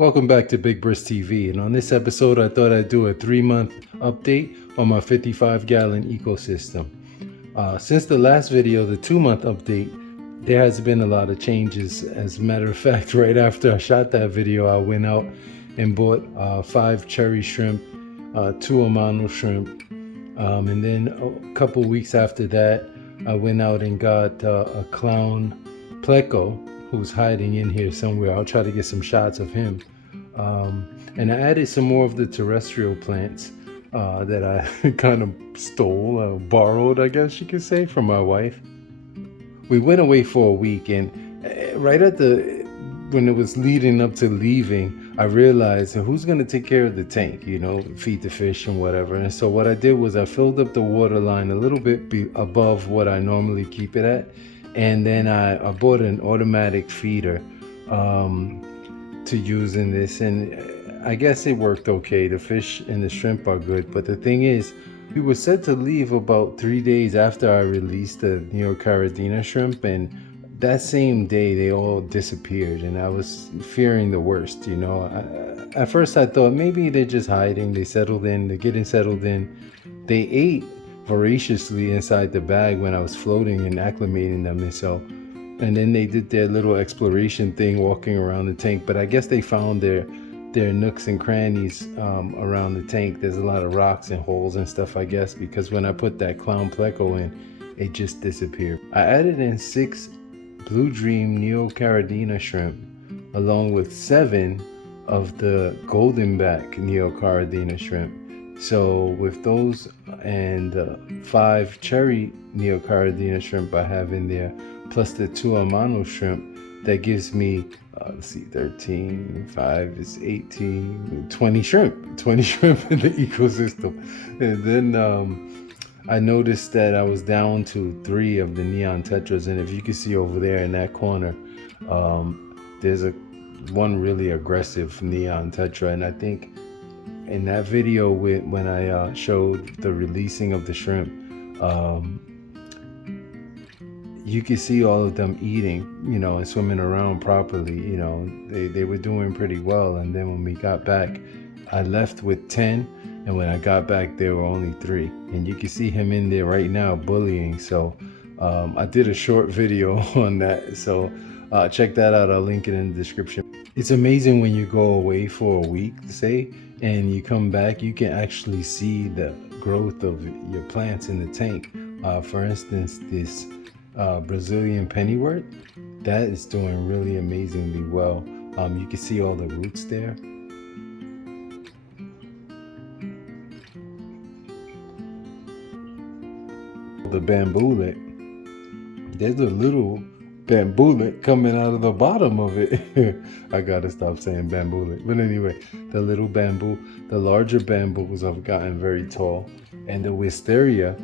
Welcome back to Big Brisk TV, and on this episode I thought I'd do a 3-month update on my 55-gallon ecosystem. Since the last video, the 2-month update, there has been a lot of changes. As a matter of fact, right after I shot that video, I went out and bought 5 cherry shrimp, 2 Amano shrimp, and then a couple weeks after that I went out and got a clown pleco who's hiding in here somewhere. I'll try to get some shots of him. And I added some more of the terrestrial plants that I kind of stole, borrowed, I guess you could say, from my wife. We went away for a week, and right when it was leading up to leaving, I realized who's going to take care of the tank, feed the fish and whatever. And so what I did was I filled up the water line a little bit above what I normally keep it at. And then I bought an automatic feeder to use in this, and I guess it worked okay. The fish and the shrimp are good, but the thing is, we were set to leave about 3 days after I released the neocaridina shrimp, and that same day they all disappeared, and I was fearing the worst. At first I thought maybe they're just hiding, they're getting settled in. They ate voraciously inside the bag when I was floating and acclimating them, and then they did their little exploration thing walking around the tank. But I guess they found their nooks and crannies around the tank. There's a lot of rocks and holes and stuff, I guess, because when I put that clown pleco in, it just disappeared. I added in 6 Blue Dream neocaridina shrimp along with 7 of the goldenback neocaridina shrimp. So with those and 5 cherry neocaridina shrimp I have in there, plus the 2 Amano shrimp, that gives me, 13, 5 is 18, 20 shrimp. 20 shrimp in the ecosystem. And then I noticed that I was down to 3 of the neon tetras, and if you can see over there in that corner, there's one really aggressive neon tetra, and I think in that video when I showed the releasing of the shrimp, you could see all of them eating, and swimming around properly. They were doing pretty well. And then when we got back, I left with 10, and when I got back there were only 3, and you can see him in there right now bullying. So I did a short video on that, so check that out. I'll link it in the description. It's amazing when you go away for a week, say, and you come back, you can actually see the growth of your plants in the tank. For instance, this Brazilian pennywort, that is doing really amazingly well. You can see all the roots there. The bambulet, there's a little bambulet coming out of the bottom of it. I gotta stop saying bambulet. But anyway, the little bamboo, the larger bamboos have gotten very tall. And the wisteria,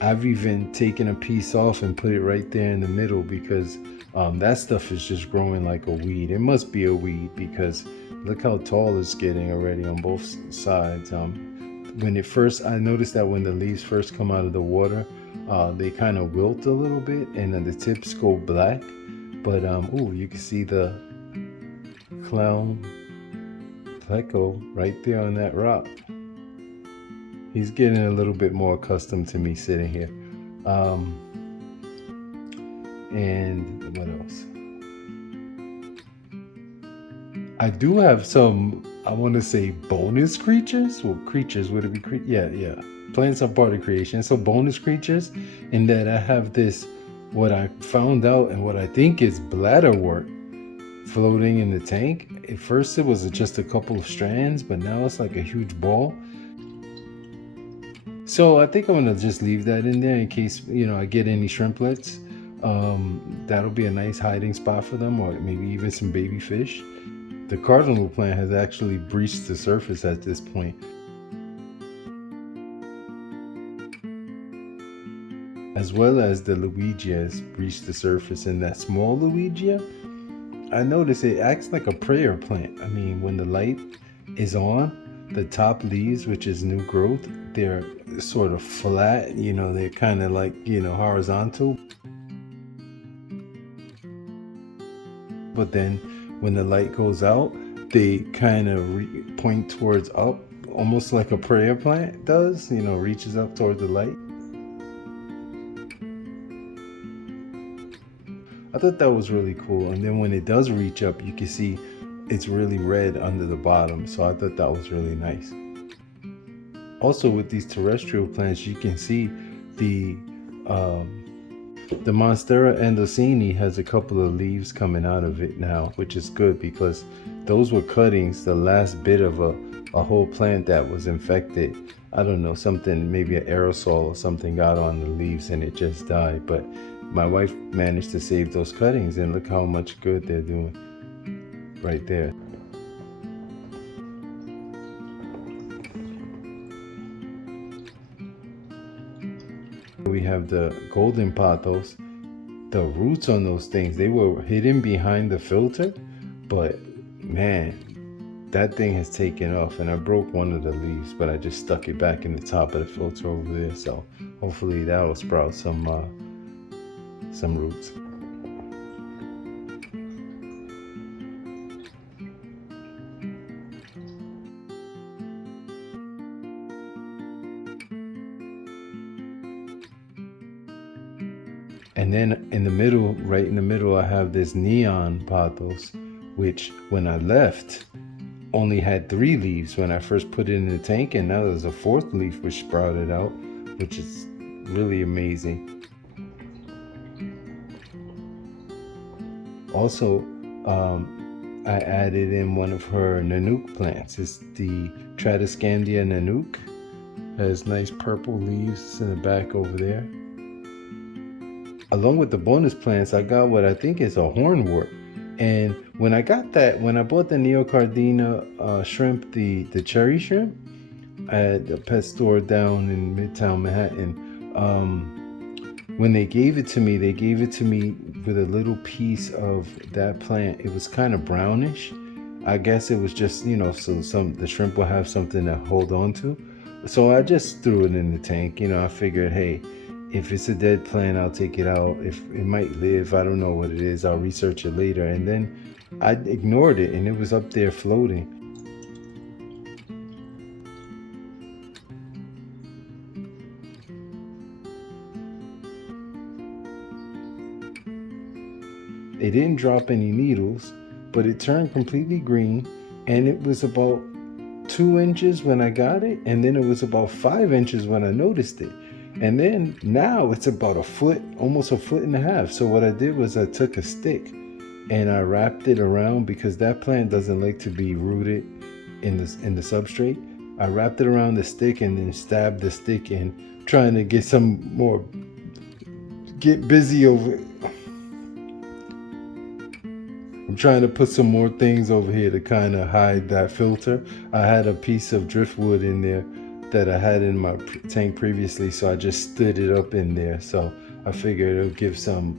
I've even taken a piece off and put it right there in the middle, because that stuff is just growing like a weed. It must be a weed, because look how tall it's getting already on both sides. I noticed that when the leaves first come out of the water, they kind of wilt a little bit, and then the tips go black. But you can see the clown pleco right there on that rock. He's getting a little bit more accustomed to me sitting here. And what else? I do have some, I want to say, bonus creatures. Well, creatures, would it be yeah. Plants are part of creation. So bonus creatures, in that I have this, what I found out and what I think is bladderwort floating in the tank. At first it was just a couple of strands, but now it's like a huge ball. So I think I'm gonna just leave that in there in case I get any shrimplets. That'll be a nice hiding spot for them, or maybe even some baby fish. The cardinal plant has actually breached the surface at this point. As well as the Luigia has breached the surface, and that small Luigia, I noticed it acts like a prayer plant. I mean, when the light is on, the top leaves, which is new growth, they're sort of flat, they're kind of like, horizontal. But then when the light goes out, they kind of point towards up, almost like a prayer plant does, you know, reaches up toward the light. I thought that was really cool. And then when it does reach up, you can see it's really red under the bottom. So I thought that was really nice. Also with these terrestrial plants, you can see the Monstera endocini has a couple of leaves coming out of it now, which is good because those were cuttings, the last bit of a whole plant that was infected. I don't know, something, maybe an aerosol or something got on the leaves and it just died. But my wife managed to save those cuttings, and look how much good they're doing right there. We have the golden pathos. The roots on those things, they were hidden behind the filter, but man, that thing has taken off. And I broke one of the leaves, but I just stuck it back in the top of the filter over there. So hopefully that will sprout some roots. And then in the middle, right in the middle, I have this neon pathos, which when I left only had 3 leaves when I first put it in the tank, and now there's a 4th leaf which sprouted out, which is really amazing. Also, I added in one of her Nanook plants. It's the Tradescandia Nanook. Has nice purple leaves in the back over there. Along with the bonus plants, I got what I think is a hornwort. And when I got that, when I bought the Neocardina shrimp, the cherry shrimp, at a pet store down in Midtown Manhattan, when they gave it to me with a little piece of that plant. It was kind of brownish. I guess it was just, you know, so the shrimp will have something to hold on to. So I just threw it in the tank. You know, I figured, hey, if it's a dead plant, I'll take it out. If it might live, I don't know what it is. I'll research it later. And then I ignored it, and it was up there floating. It didn't drop any needles, but it turned completely green, and it was about 2 inches when I got it, and then it was about 5 inches when I noticed it. And then now it's about a foot, almost a foot and a half. So what I did was I took a stick and I wrapped it around, because that plant doesn't like to be rooted in the substrate. I wrapped it around the stick and then stabbed the stick in, trying to get some more, get busy over it. I'm trying to put some more things over here to kind of hide that filter. I had a piece of driftwood in there that I had in my tank previously, so I just stood it up in there. So I figured it'll give some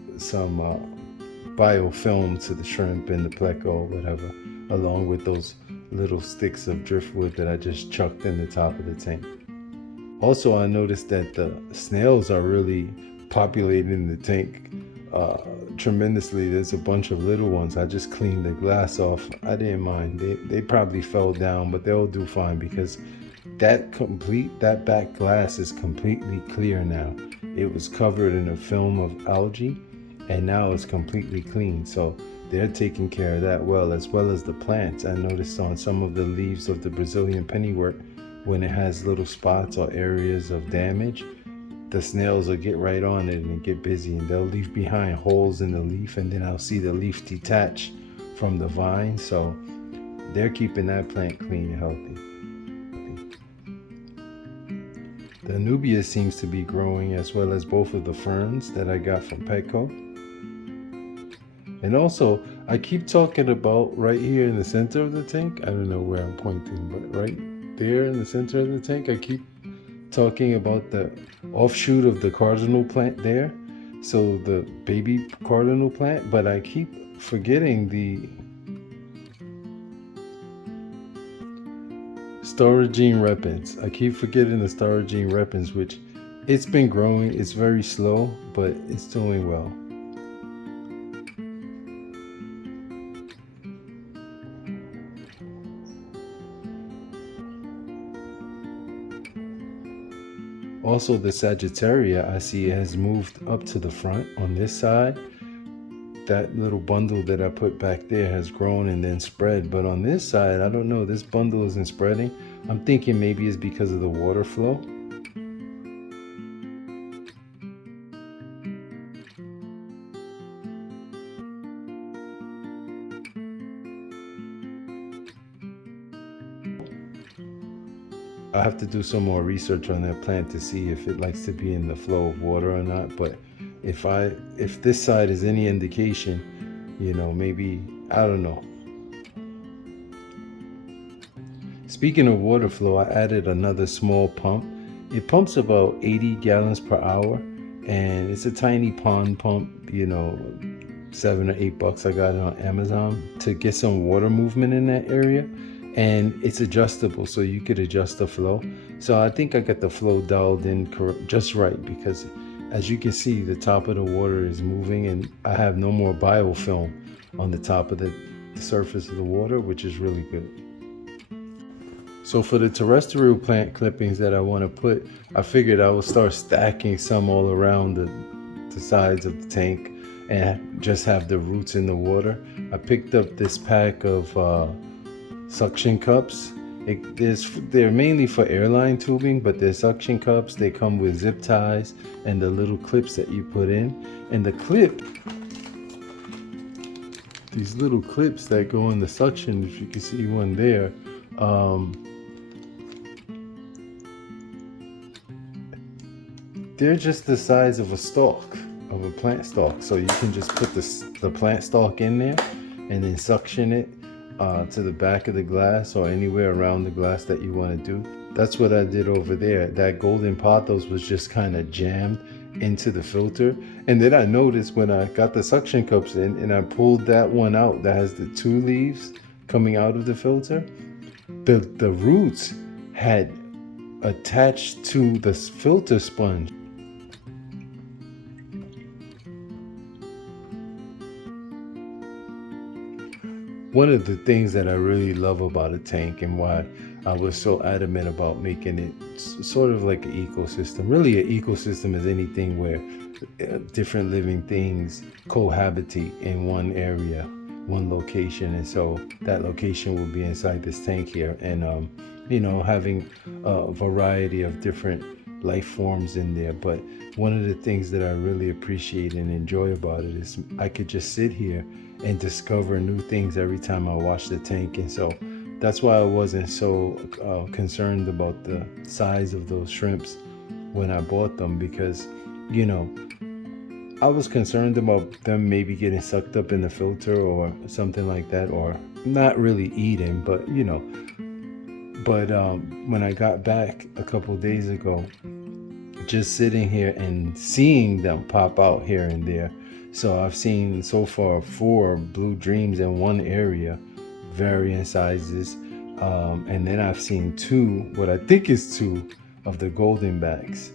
biofilm to the shrimp and the pleco, whatever, along with those little sticks of driftwood that I just chucked in the top of the tank. Also, I noticed that the snails are really populating the tank tremendously. There's a bunch of little ones. I just cleaned the glass off. I didn't mind. They probably fell down, but they'll do fine, because that back glass is completely clear now. It was covered in a film of algae, and now it's completely clean. So they're taking care of that well as the plants. I noticed on some of the leaves of the Brazilian pennywort, when it has little spots or areas of damage, the snails will get right on it and get busy, and they'll leave behind holes in the leaf, and then I'll see the leaf detach from the vine. So they're keeping that plant clean and healthy. The Nubia seems to be growing, as well as both of the ferns that I got from Petco. And also, I keep talking about right here in the center of the tank. I don't know where I'm pointing, but right there in the center of the tank, I keep talking about the offshoot of the cardinal plant there. So the baby cardinal plant, but I keep forgetting the Starogene repens. I keep forgetting the Starogene repens, which it's been growing. It's very slow, but it's doing well. Also, the sagittaria, I see, has moved up to the front on this side. That little bundle that I put back there has grown and then spread, but on this side, I don't know, this bundle isn't spreading. I'm thinking maybe it's because of the water flow. I have to do some more research on that plant to see if it likes to be in the flow of water or not. But if this side is any indication, maybe, I don't know. Speaking of water flow, I added another small pump. It pumps about 80 gallons per hour, and it's a tiny pond pump, $7 or $8. I got it on Amazon to get some water movement in that area. And it's adjustable, so you could adjust the flow. So I think I got the flow dialed in just right, because as you can see, the top of the water is moving, and I have no more biofilm on the top of the surface of the water, which is really good. So for the terrestrial plant clippings that I want to put, I figured I would start stacking some all around the sides of the tank and just have the roots in the water. I picked up this pack of suction cups. They're mainly for airline tubing, but they're suction cups. They come with zip ties and the little clips that you put in. And the clip, these little clips that go in the suction, if you can see one there, they're just the size of a stalk, of a plant stalk. So you can just put the plant stalk in there and then suction it to the back of the glass or anywhere around the glass that you want to do. That's what I did over there. That golden pathos was just kind of jammed into the filter. And then I noticed when I got the suction cups in and I pulled that one out that has the 2 leaves coming out of the filter, the roots had attached to the filter sponge. One of the things that I really love about a tank, and why I was so adamant about making it sort of like an ecosystem. Really, an ecosystem is anything where different living things cohabitate in one area, one location. And so that location will be inside this tank here. And, having a variety of different life forms in there. But one of the things that I really appreciate and enjoy about it is I could just sit here and discover new things every time I watch the tank. And so that's why I wasn't so concerned about the size of those shrimps when I bought them, because I was concerned about them maybe getting sucked up in the filter or something like that, or not really eating, but when I got back a couple of days ago, just sitting here and seeing them pop out here and there. So I've seen so far 4 blue dreams in one area, varying sizes. And then I've seen 2, what I think is 2 of the golden backs.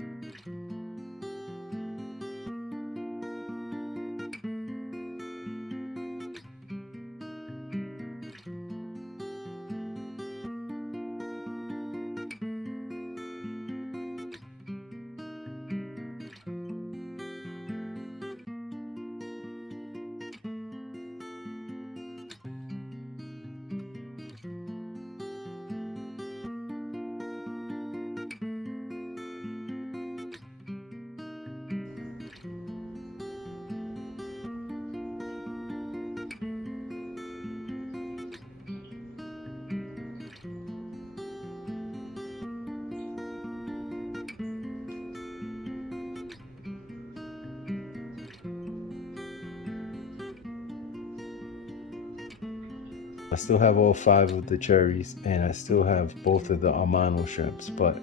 I still have all 5 of the cherries, and I still have both of the amano shrimps. But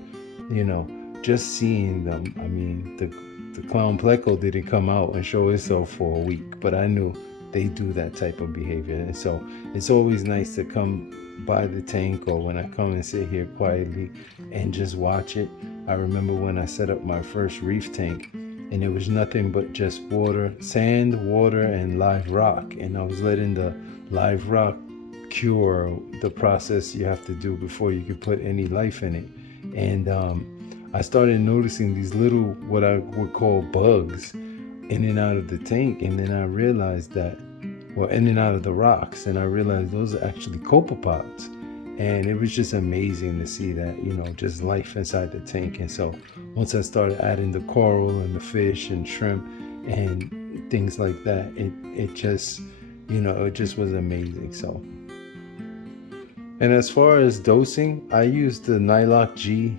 just seeing them, I mean, the clown pleco didn't come out and show itself for a week, but I knew they do that type of behavior. And so it's always nice to come by the tank, or when I come and sit here quietly and just watch it. I remember when I set up my first reef tank, and it was nothing but just water, sand, water, and live rock. And I was letting the live rock cure the process you have to do before you can put any life in it. And I started noticing these little, what I would call bugs, in and out of the tank. And then I realized that, well, in and out of the rocks. And I realized those are actually copepods. And it was just amazing to see that, just life inside the tank. And so once I started adding the coral and the fish and shrimp and things like that, it just, it just was amazing. So, and as far as dosing, I use the Nylock G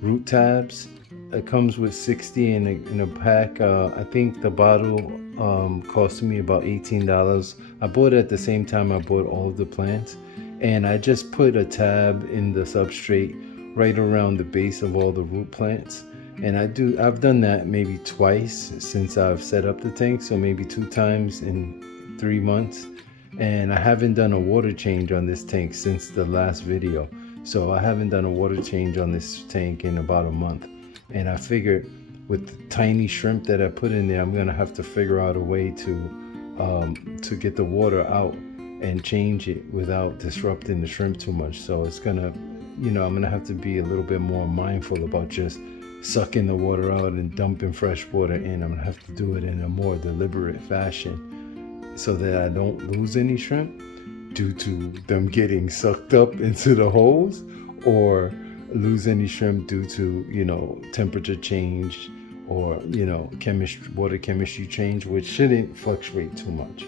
root tabs. It comes with 60 in a pack. I think the bottle cost me about $18. I bought it at the same time I bought all of the plants. And I just put a tab in the substrate right around the base of all the root plants. And I've done that maybe twice since I've set up the tank. So maybe 2 times in 3 months. And I haven't done a water change on this tank since the last video. So I haven't done a water change on this tank in about a month. And I figured with the tiny shrimp that I put in there, I'm gonna have to figure out a way to get the water out and change it without disrupting the shrimp too much. So it's gonna, I'm gonna have to be a little bit more mindful about just sucking the water out and dumping fresh water in. I'm gonna have to do it in a more deliberate fashion so that I don't lose any shrimp due to them getting sucked up into the holes, or lose any shrimp due to, temperature change or, water chemistry change, which shouldn't fluctuate too much.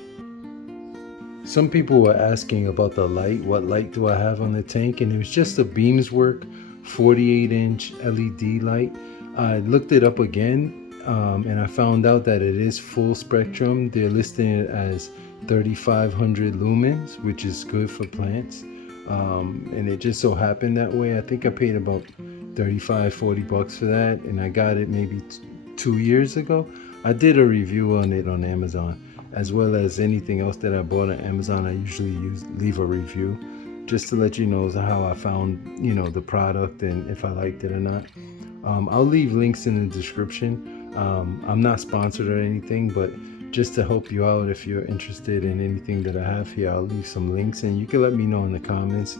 Some people were asking about the light. What light do I have on the tank? And it was just a Beamswork 48-inch LED light. I looked it up again, and I found out that it is full spectrum. They're listing it as 3,500 lumens, which is good for plants. And it just so happened that way. I think I paid about $35-40 for that, and I got it maybe 2 years ago. I did a review on it on Amazon. As well as anything else that I bought on Amazon, I usually leave a review just to let you know how I found, the product and if I liked it or not. I'll leave links in the description. I'm not sponsored or anything, but just to help you out, if you're interested in anything that I have here, I'll leave some links, and you can let me know in the comments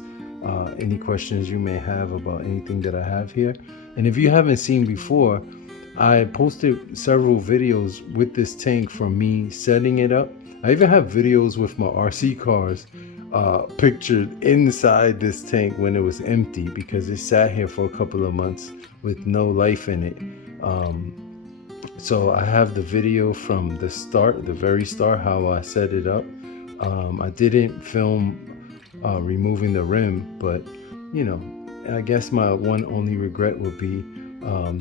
any questions you may have about anything that I have here. And if you haven't seen before, I posted several videos with this tank from me setting it up. I even have videos with my RC cars pictured inside this tank when it was empty, because it sat here for a couple of months with no life in it. So I have the video from the start, the very start, how I set it up. I didn't film removing the rim, but I guess my one only regret would be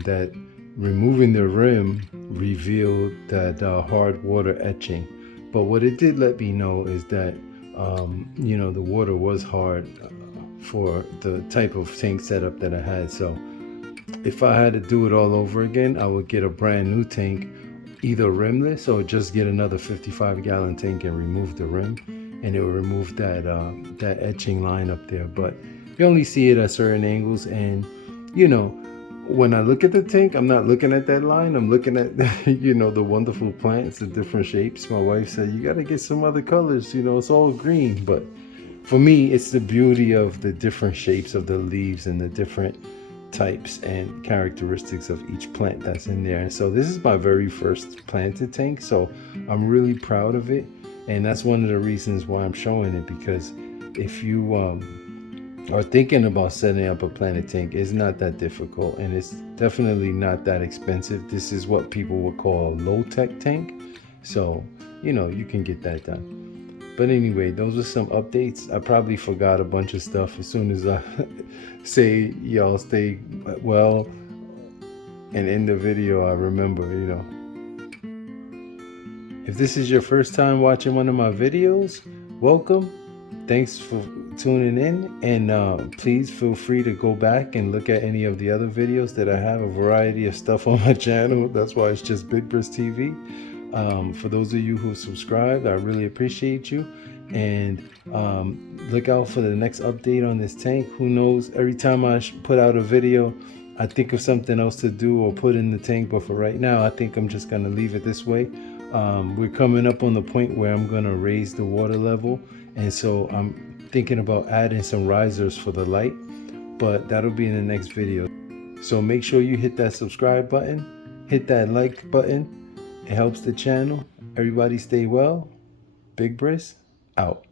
that removing the rim revealed that hard water etching. But what it did let me know is that the water was hard for the type of tank setup that I had. So if I had to do it all over again, I would get a brand new tank, either rimless or just get another 55-gallon tank and remove the rim, and it would remove that etching line up there. But you only see it at certain angles, and when I look at the tank, I'm not looking at that line. I'm looking at, the wonderful plants, the different shapes. My wife said, you got to get some other colors. It's all green. But for me, it's the beauty of the different shapes of the leaves and the different types and characteristics of each plant that's in there. And so this is my very first planted tank. So I'm really proud of it. And that's one of the reasons why I'm showing it, because if you are thinking about setting up a planted tank, it's not that difficult, and it's definitely not that expensive. This is what people would call a low-tech tank, so you can get that done. But anyway, those are some updates. I probably forgot a bunch of stuff. As soon as I say y'all stay well and end the video, I remember. If this is your first time watching one of my videos, welcome. Thanks for tuning in, and please feel free to go back and look at any of the other videos that I have. A variety of stuff on my channel. That's why it's just Big Brisk TV. For those of you who subscribed, I really appreciate you, and look out for the next update on this tank. Who knows, every time I put out a video, I think of something else to do or put in the tank, but for right now, I think I'm just gonna leave it this way. We're coming up on the point where I'm gonna raise the water level, and so I'm thinking about adding some risers for the light, but that'll be in the next video. So make sure you hit that subscribe button, hit that like button. It helps the channel. Everybody stay well. Big Briss out.